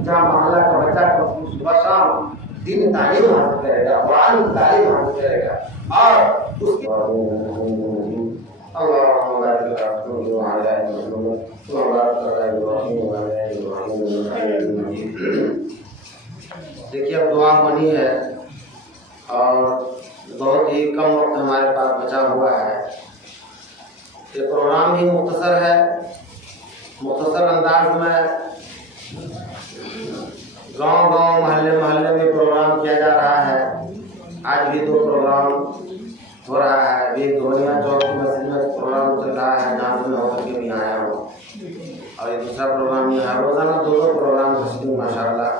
जहाँ मोहल्ला का बच्चा सुबह शाम दिन तालीम हासिल करेगा, कुरान की तालीम हासिल करेगा और उसकी देखिए अब दुआ होनी है और बहुत ही कम वक्त हमारे पास बचा हुआ है। ये प्रोग्राम ही मुख्तसर है, मुख्तसर अंदाज में गांव-गांव मोहल्ले में प्रोग्राम किया जा रहा है। आज भी 2 प्रोग्राम हो रहा है। अभी धोनिया चौक की मस्जिद में प्रोग्राम चल रहा है जहाँ से मैं होकर के भी आया हूँ और ये दूसरा प्रोग्राम यहाँ रोजाना 2 प्रोग्राम माशाअल्लाह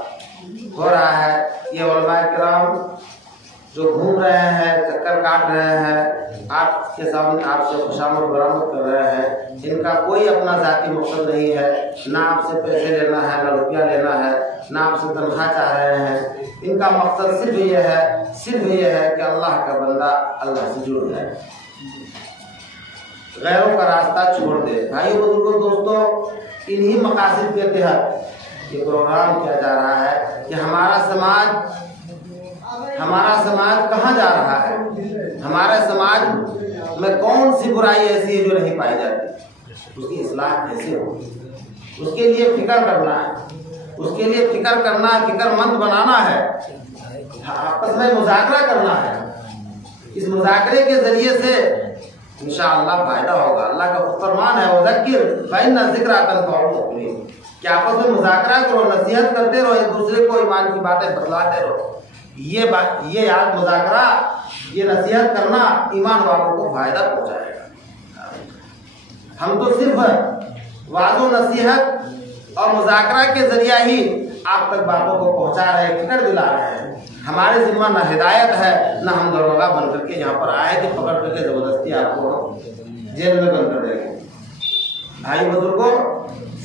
हो रहा है। ये उलमाए किराम जो घूम रहे हैं, चक्कर काट रहे हैं, आपके सामने आपसे खुशामद बरामद कर रहे हैं, इनका कोई अपना जाती मकसद नहीं है। ना आपसे पैसे लेना है, ना रुपया लेना है, ना आपसे तनख्वाह चाह रहे हैं। इनका मकसद सिर्फ ये है कि अल्लाह का बंदा अल्लाह से जुड़ जाए, गैरों का रास्ता छोड़ दे। भाई बुजुर्गों दोस्तों, इन्हीं मकासद के तहत ये प्रोग्राम किया जा रहा है कि हमारा समाज कहाँ जा रहा है, हमारे समाज में कौन सी बुराई ऐसी है जो नहीं पाई जाती, उसकी इस्लाह कैसे हो, उसके लिए फिक्र करना है, फिक्रमंद बनाना है, आपस में मुज़ाकरा करना है। इस मुज़ाकरे के जरिए से इंशाअल्लाह फायदा होगा। अल्लाह का फरमान है वज़क्किर फ़इन्ना ज़िक्रा तनफ़उल मुमिनीन, कि आपस में मुज़ाकरा करो, नसीहत करते रहो, एक दूसरे को ईमान की बातें बतलाते रहो। ये याद मुज़ाकरा, ये नसीहत करना ईमान वालों को फायदा पहुंचाएगा। हम तो सिर्फ वाज़ो नसीहत और मुज़ाकरा के जरिया ही आप तक बातों को पहुंचा रहे हैं, फिक्र दिला रहे हैं। हमारे जिम्मा न हिदायत है, न हम दरोगा बन करके यहाँ पर आए कि पकड़ करके जबरदस्ती आपको जेल में बंद कर देंगे। भाई बुजुर्गों,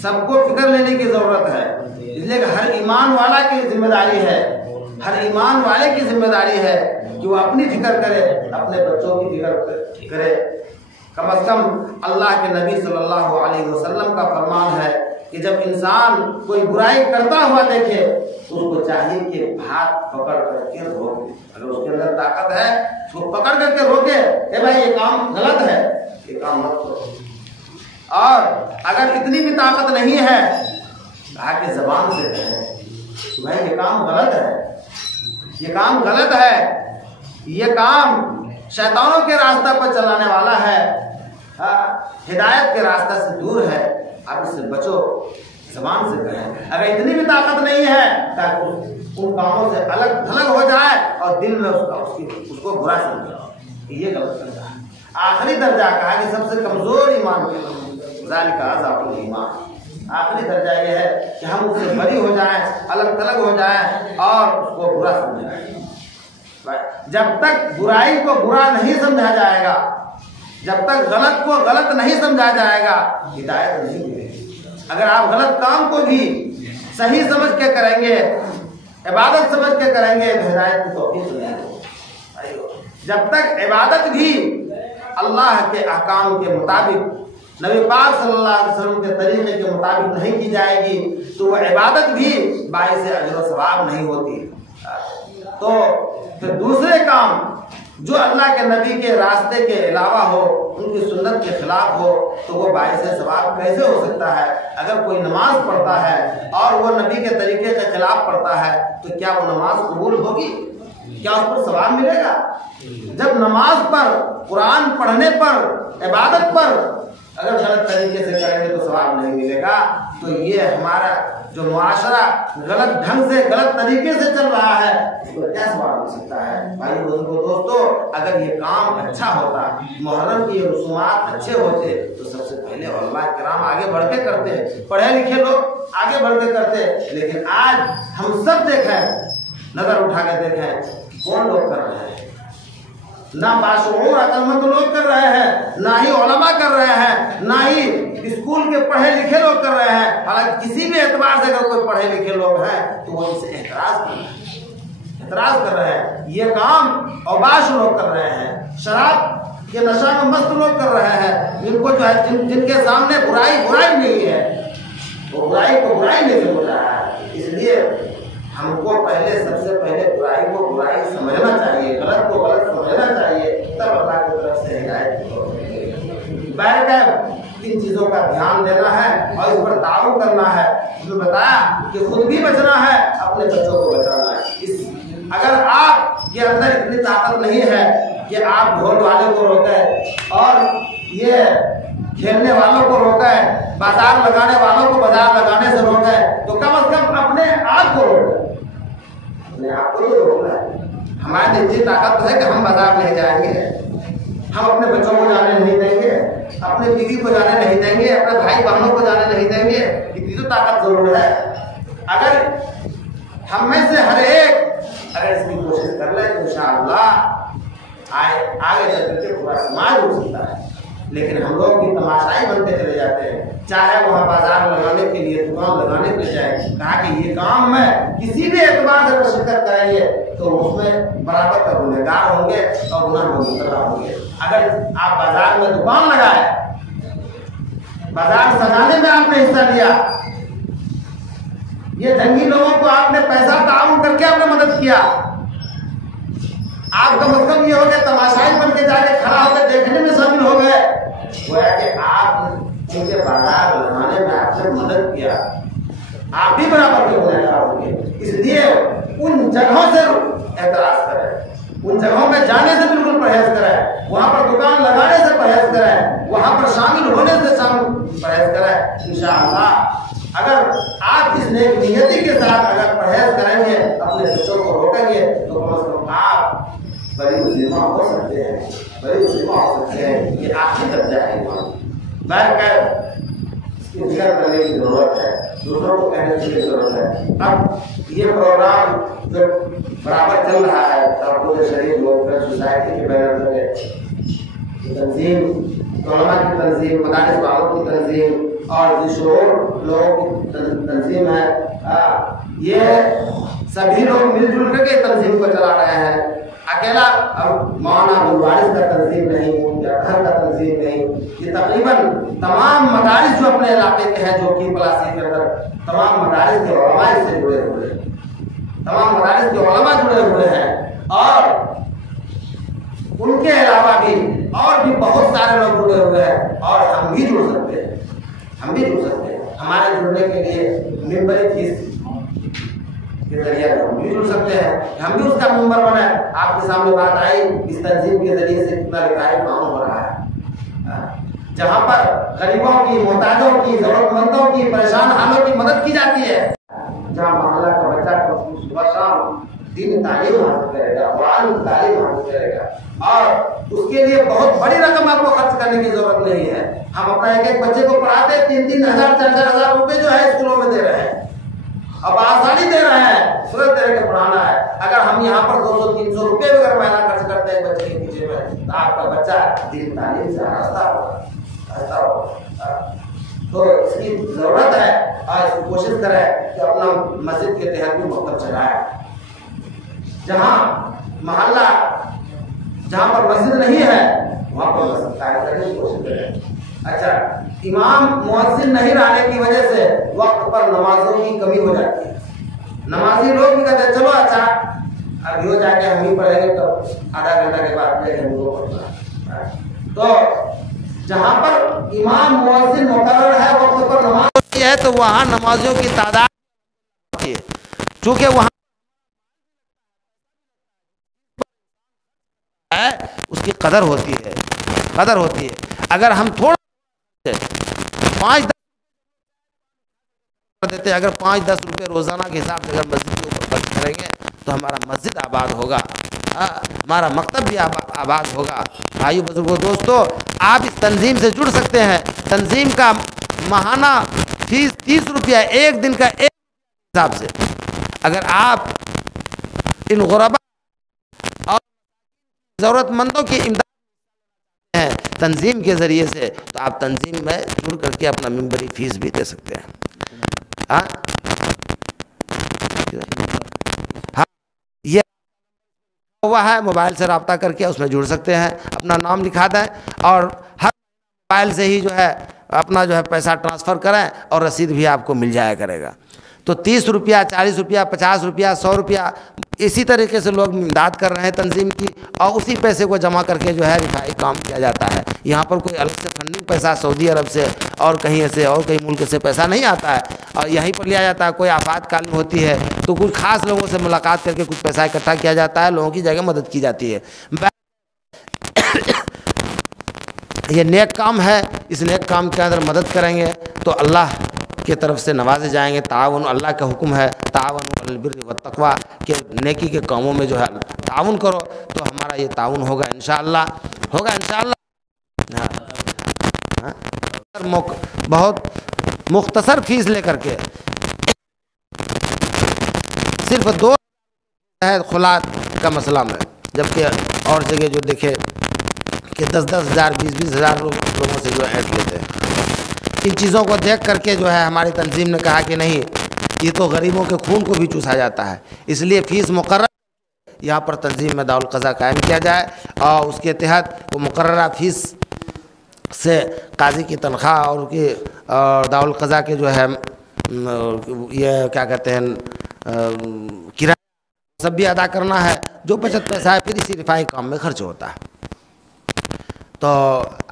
सबको फिक्र लेने की जरूरत है, इसलिए हर ईमान वाले की जिम्मेदारी है कि वो अपनी फिक्र करे, अपने बच्चों की फिक्र करे। कम से कम अल्लाह के नबी सल्लल्लाहु अलैहि वसल्लम का फरमान है कि जब इंसान कोई बुराई करता हुआ देखे तो उसको चाहिए कि हाथ पकड़ करके रोके। अगर उसके अंदर ताकत है तो पकड़ करके रोके, भाई ये काम गलत है, ये काम मत करो। और अगर इतनी भी ताकत नहीं है, आके जबान से कहें भाई ये काम गलत है, ये काम शैतानों के रास्ते पर चलाने वाला है, हिदायत के रास्ते से दूर है, आप इससे बचो, जबान से कहें। अगर इतनी भी ताकत नहीं है ताकि उन कामों से अलग थलग हो जाए और दिल में उसको बुरा समझे, ये गलत करता है। आखिरी दर्जा कहा कि सबसे कमजोर ईमान ईमान, आखिरी दर्जा ये है कि हम उससे बरी हो जाएं, अलग थलग हो जाएं और उसको बुरा समझें। जब तक बुराई को बुरा नहीं समझा जाएगा, जब तक गलत को गलत नहीं समझा जाएगा, हिदायत नहीं मिलेगी। अगर आप गलत काम को भी सही समझ के करेंगे, इबादत समझ के करेंगे तो हिदायत की तौफीक मिलेगी। जब तक इबादत भी अल्लाह के अहकाम के मुताबिक, नबी पाक सल्लल्लाहु अलैहि वसल्लम के तरीके के मुताबिक नहीं की जाएगी तो वह इबादत भी बाइस अजर व सवाब नहीं होती। तो फिर दूसरे काम जो अल्लाह के नबी के रास्ते के अलावा हो, उनकी सुन्नत के खिलाफ हो, तो वो बाइस सवाब कैसे हो सकता है? अगर कोई नमाज पढ़ता है और वो नबी के तरीके के खिलाफ पढ़ता है तो क्या वो नमाज कबूल होगी? क्या उस पर सवाब मिलेगा? जब नमाज पर, कुरान पढ़ने पर, इबादत पर अगर गलत तरीके से करेंगे तो सवाब नहीं मिलेगा। तो ये हमारा जो मुआशरा गलत ढंग से, गलत तरीके से चल रहा है, इसको क्या सवाब मिल सकता है? भाई बुजुर्गों दोस्तों, अगर ये काम अच्छा होता, मुहर्रम की रसूमात अच्छे होते तो सबसे पहले उलमाए किराम आगे बढ़ के करते, पढ़े लिखे लोग आगे बढ़ के करते। लेकिन आज हम सब देखें, नजर उठा के देखें, कौन लोग कर रहे हैं? ना बाशऊर अकलमंद लोग कर रहे हैं, ना ही उलमा कर रहे हैं, ना ही स्कूल के पढ़े लिखे लोग कर रहे हैं। हालांकि किसी भी एतबार से अगर कोई पढ़े लिखे लोग हैं तो वो इनसे एतराज कर रहे हैं। ये काम औबाश लोग कर रहे हैं, शराब के नशा में मस्त लोग कर रहे हैं, जिनको जो है जिनके सामने बुराई नहीं है, वो बुराई को बुराई नहीं समझ रहा है। इसलिए कि खुद भी बचना है, अपने बच्चों को बचाना है। अगर आपके अंदर इतनी ताकत नहीं है कि आप ढोल वाले को रोकें और ये खेलने वालों को रोकें, बाजार लगाने वालों को बाजार लगाने से रोकें, तो कम से कम अपने आप को रोकें, अपने आप को ही रोकना है। हमारे इतनी ताकत है कि हम बाजार नहीं जाएंगे, हम अपने बच्चों को जाने नहीं देंगे, अपने बीवी को जाने नहीं देंगे, अपने भाई बहनों को जाने नहीं देंगे। इतनी तो ताकत जरूर है। अगर हम में से हर एक अगर इसकी कोशिश कर ले तो इंशाअल्लाह आगे चल के पूरा समाज हो सकता है। लेकिन हम लोग भी तमाशाई बनते चले जाते हैं। चाहे वहाँ बाजार लगाने के लिए, दुकान लगाने के लिए जाए, कहा कि ये काम में किसी भी एतबार से शिरकत करेंगे तो उसमें बराबर का गुनहगार होंगे और गुनाह में मुबतला होंगे। अगर आप बाजार में दुकान लगाए, बाजार सजाने में आपने हिस्सा लिया, ये जंगी लोगों को आपने पैसा ताउन करके आपने मदद किया, आपका मतलब ये हो गया तमाशाई बन के जाके खड़ा होकर देखने में शामिल हो गए, वो है कि आप उनके बाजार लगाने में आपने मदद किया, आप भी बराबर के गुनहगार होंगे। इसलिए उन जगहों से एतराज करें, उन जगहों में जाने से बिल्कुल परहेज करें, वहां पर दुकान लगाने से परहेज करें, वहां पर शामिल होने से परहेज करें। इंशाअल्लाह अगर आप इस नेक नियति के साथ अगर परहेज करेंगे, अपने बच्चों को रोकेंगे, तो कम से कम आप बड़ी मुस्लिमा हो सकते हैं, बड़ी मुस्लिमा हो सकते हैं। ये आपकी दर्जा है। इसकी जिक्र करने की जरूरत है, दूसरों को कहने की जरूरत है। अब ये प्रोग्राम जो बराबर चल रहा है, पूरे शरीर लोग सोसाइटी के बैनर लगे तंजीम, उलमा की तंजीम, मदारिस वालों की तंजीम और जिशोर लोगों की तंजीम है, ये सभी लोग मिलजुल करके तंजीम को चला रहे हैं। अकेला अब मौलाना अब्दुल वारिस का तंजीम नहीं या घर का तंजीम नहीं, ये तकरीबन तमाम मदारिस जो अपने इलाके के हैं, जो कि प्लासी के अंदर तमाम मदारिस के उलमा से जुड़े हुए हैं, तमाम मदारिस के उलमा जुड़े हुए हैं और उनके अलावा भी और भी बहुत सारे लोग जुड़े हुए हैं और हम भी जुड़ सकते हैं, हम भी जुड़ सकते हैं। हमारे जुड़ने के लिए मेंबरी फीस के जरिए हम भी जुड़ सकते हैं, हम भी उसका मेंबर बने। आपके सामने बात आई, इस तंजीम के जरिए से कितना रिकायत काम हो रहा है, जहाँ पर गरीबों की, मोहताजों की, जरूरतमंदों की, परेशान हालों की मदद की जाती है, जहाँ मोहल्ला का बच्चा सुबह शाम दिन तालीम हासिल करेगा, कुरान की तालीम हासिल करेगा और उसके लिए बहुत बड़ी रकम आपको खर्च करने की जरूरत नहीं है। हम अपना एक एक बच्चे को पढ़ाते 3-3 हज़ार 4-4 हज़ार रुपए जो है स्कूलों में दे रहे हैं, अब आसानी दे रहे हैं, सूरत तरह के पढ़ाना है। अगर हम यहाँ पर 200-300 रुपए अगर महीना खर्च करते हैं बच्चे के पीछे में, तो आपका बच्चा दिन तालीम से आस्था होगा। तो इसकी जरूरत है और इसकी कोशिश करें कि अपना मस्जिद के तहत भी मकतब चलाए। जहाँ मोहल्ला जहाँ पर मस्जिद नहीं है वहाँ पर मस्जिद कायम करने की कोशिश करें। अच्छा, इमाम मुअज्जिन नहीं रहने की वजह से वक्त पर नमाजों की कमी हो जाती है। नमाजी लोग भी कहते हैं चलो अच्छा अभी हो जाके हम ही पढ़ेंगे, तो आधा घंटा के बाद हमको पढ़ना। तो जहाँ पर इमाम मुअज्जिन मुकर्रर है, वक्त पर नमाज होती है, तो वहाँ नमाजियों की तादाद होती है, चूँकि वहाँ उसकी कदर होती है, कदर होती है। अगर हम थोड़ा 5-10 देते, अगर 5-10 रुपये रोजाना के हिसाब से अगर मस्जिद के ऊपर खर्च करेंगे तो हमारा मस्जिद आबाद होगा, हमारा मकतब भी आबाद होगा। भाइयों बुजुर्गों दोस्तों, आप इस तंजीम से जुड़ सकते हैं। तंजीम का माहाना फीस 30 रुपया, एक दिन का एक हिसाब से। अगर आप इन गुरबा और ज़रूरतमंदों की इमदाद हैं तंजीम के ज़रिए से, तो आप तंजीम में जुड़ करके अपना मेंबरी फीस भी दे सकते हैं। हाँ, ये हुआ है, मोबाइल से रब्ता करके उसमें जुड़ सकते हैं, अपना नाम लिखा दें और हर मोबाइल से ही जो है अपना जो है पैसा ट्रांसफ़र करें और रसीद भी आपको मिल जाया करेगा। तो 30 रुपया, 40 रुपया, 50 रुपया, 100 रुपया इसी तरीके से लोग इमदाद कर रहे हैं तंजीम की, और उसी पैसे को जमा करके जो है रिफाई काम किया जाता है। यहाँ पर कोई अलग से फंडिंग पैसा सऊदी अरब से और कहीं से और कहीं मुल्क से पैसा नहीं आता है, और यहीं पर लिया जाता है। कोई आपातकालीन होती है तो कुछ खास लोगों से मुलाकात करके कुछ पैसा इकट्ठा किया जाता है, लोगों की जगह मदद की जाती है। ये नेक काम है, इस नेक काम के अंदर मदद करेंगे तो अल्लाह के तरफ से नवाजे जाएंगे। ताउन, अल्लाह का हुक्म है ताउन अलल बिर्रि व तक़वा, के नेकी के कामों में जो है ताउन करो, तो हमारा ये ताउन होगा इंशाअल्लाह, होगा इंशाअल्लाह। बहुत मुख्तसर फीस लेकर के सिर्फ 2 है खुला का मसला में, जबकि और जगह जो देखे कि 10-10 हज़ार 20-20 हज़ार लोगों से जो ऐड लेते हैं। इन चीज़ों को देख करके जो है हमारी तंजीम ने कहा कि नहीं, ये तो गरीबों के खून को भी चूसा जाता है, इसलिए फ़ीस मुकर्रर यहाँ पर तंजीम में दारुल क़ज़ा कायम किया जाए, और उसके तहत वो मुकर्ररा फ़ीस से काजी की तनख्वाह और उनकी दारुल क़ज़ा के जो है ये क्या कहते हैं किराया सब भी अदा करना है। जो बचत पैसा है फिर इसी रिफाई काम में खर्च होता है। तो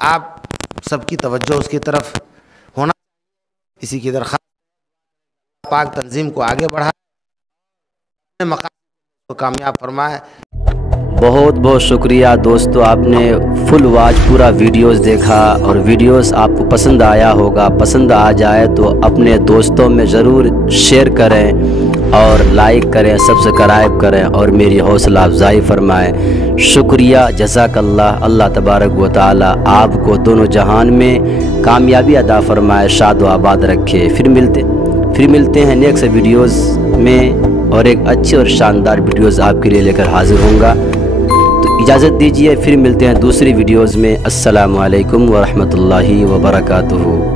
आप सबकी तवज्जो उसकी तरफ होना, इसी की दरख्वास्त पाक तंजीम को आगे बढ़ाए, मकाम को कामयाब फरमाए। बहुत बहुत शुक्रिया दोस्तों, आपने फुल वॉच पूरा वीडियोस देखा और वीडियोस आपको पसंद आया होगा। पसंद आ जाए तो अपने दोस्तों में ज़रूर शेयर करें और लाइक करें, सब्सक्राइब करें और मेरी हौसला अफजाई फरमाएं। शुक्रिया, जज़ाकल्लाह। अल्लाह तबारक व तआला आपको दोनों जहान में कामयाबी अदा फरमाए, शाद व आबाद रखे। फिर मिलते हैं नेक्स्ट वीडियोज़ में, और एक अच्छे और शानदार वीडियोज़ आपके लिए लेकर हाजिर होऊंगा। तो इजाज़त दीजिए, फिर मिलते हैं दूसरी वीडियोज़ में। अस्सलामु अलैकुम व रहमतुल्लाहि व बरकातुहू।